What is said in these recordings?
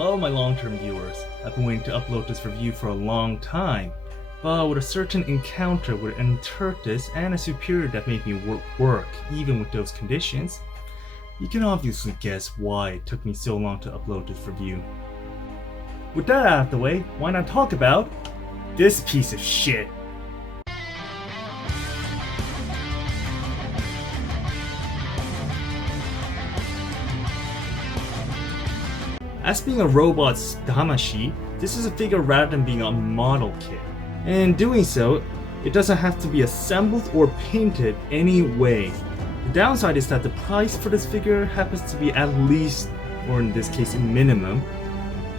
Hello my long-term viewers. I've been waiting to upload this review for a long time, but with a certain encounter with an Turtus and a superior that made me work even with those conditions, you can obviously guess why it took me so long to upload this review. With that out of the way, why not talk about this piece of shit? As being a robot's Damashii, this is a figure rather than being a model kit. And in doing so, it doesn't have to be assembled or painted any way. The downside is that the price for this figure happens to be at least, or in this case minimum,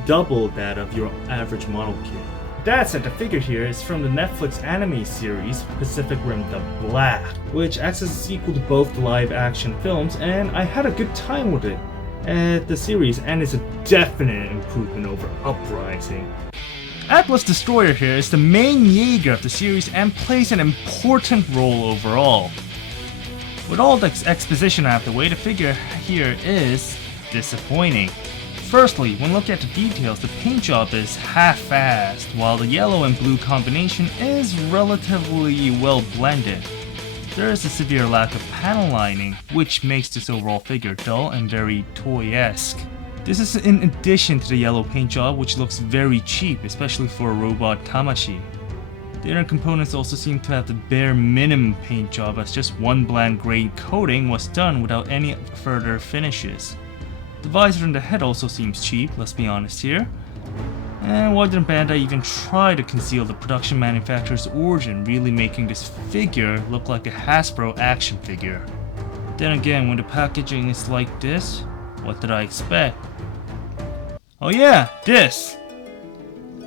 double that of your average model kit. That said, the figure here is from the Netflix anime series Pacific Rim The Black, which acts as a sequel to both the live action films, and I had a good time with it. The series, and it's a definite improvement over Uprising. Atlas Destroyer here is the main Jaeger of the series and plays an important role overall. With all the exposition out of the way, the figure here is disappointing. Firstly, when looking at the details, the paint job is half-assed, while the yellow and blue combination is relatively well blended. There is a severe lack of panel lining, which makes this overall figure dull and very toy-esque. This is in addition to the yellow paint job, which looks very cheap, especially for a robot Damashii. The inner components also seem to have the bare minimum paint job, as just one bland grey coating was done without any further finishes. The visor and the head also seems cheap, let's be honest here. And why didn't Bandai even try to conceal the production manufacturer's origin, really making this figure look like a Hasbro action figure? Then again, when the packaging is like this, what did I expect? Oh yeah, this!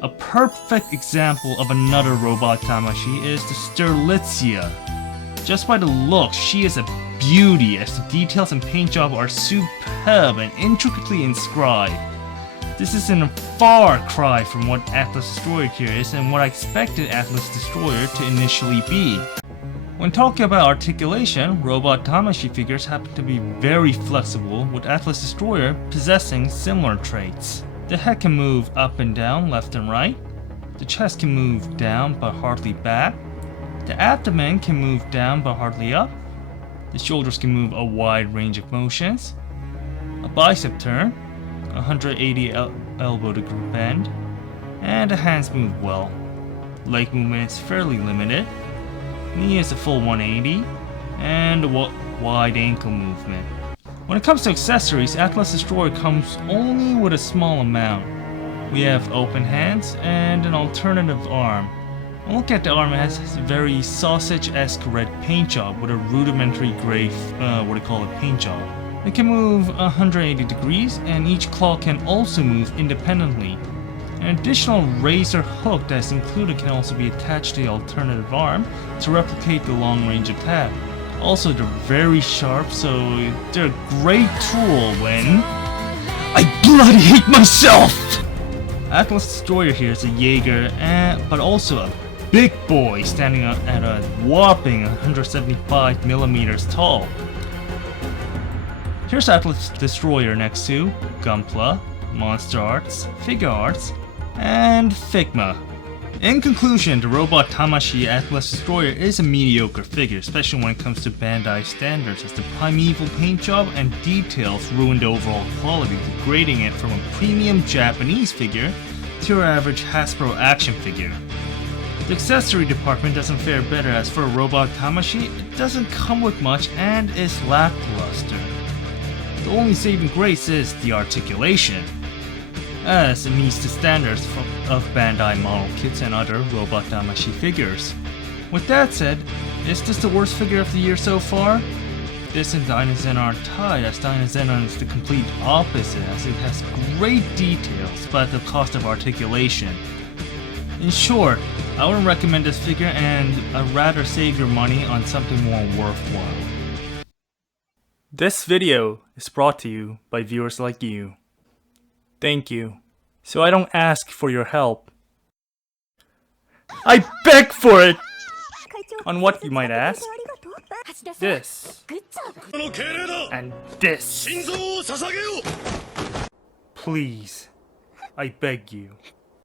A perfect example of another robot Damashii is the Sterlitzia. Just by the looks, she is a beauty, as the details and paint job are superb and intricately inscribed. This is a far cry from what Atlas Destroyer here is and what I expected Atlas Destroyer to initially be. When talking about articulation, robot Damashii figures happen to be very flexible, with Atlas Destroyer possessing similar traits. The head can move up and down, left and right. The chest can move down but hardly back. The abdomen can move down but hardly up. The shoulders can move a wide range of motions. A bicep turn, 180 elbow to bend, and the hands move well. Leg movement is fairly limited. Knee is a full 180, and a wide ankle movement. When it comes to accessories, Atlas Destroyer comes only with a small amount. We have open hands and an alternative arm. And look at the arm, it has a very sausage-esque red paint job with a rudimentary gray, paint job. It can move 180 degrees, and each claw can also move independently. An additional razor hook that is included can also be attached to the alternative arm to replicate the long-range attack. Also, they're very sharp, so they're a great tool when I bloody hate myself! Atlas Destroyer here is a Jaeger, but also a big boy standing at a whopping 175mm tall. Here's Atlas Destroyer next to Gunpla, Monster Arts, Figure Arts, and Figma. In conclusion, the robot Damashii Atlas Destroyer is a mediocre figure, especially when it comes to Bandai standards, as the primeval paint job and details ruin the overall quality, degrading it from a premium Japanese figure to your average Hasbro action figure. The accessory department doesn't fare better, as for a robot Damashii, it doesn't come with much and is lackluster. The only saving grace is the articulation, as it meets the standards of Bandai model kits and other robot Damashii figures. With that said, is this the worst figure of the year so far? This and Dynazen are tied, as Dynazen is the complete opposite, as it has great details but at the cost of articulation. In short, I wouldn't recommend this figure, and I'd rather save your money on something more worthwhile. This video is brought to you by viewers like you. Thank you. So I don't ask for your help. I beg for it! On what, you might ask? This. And this. Please, I beg you.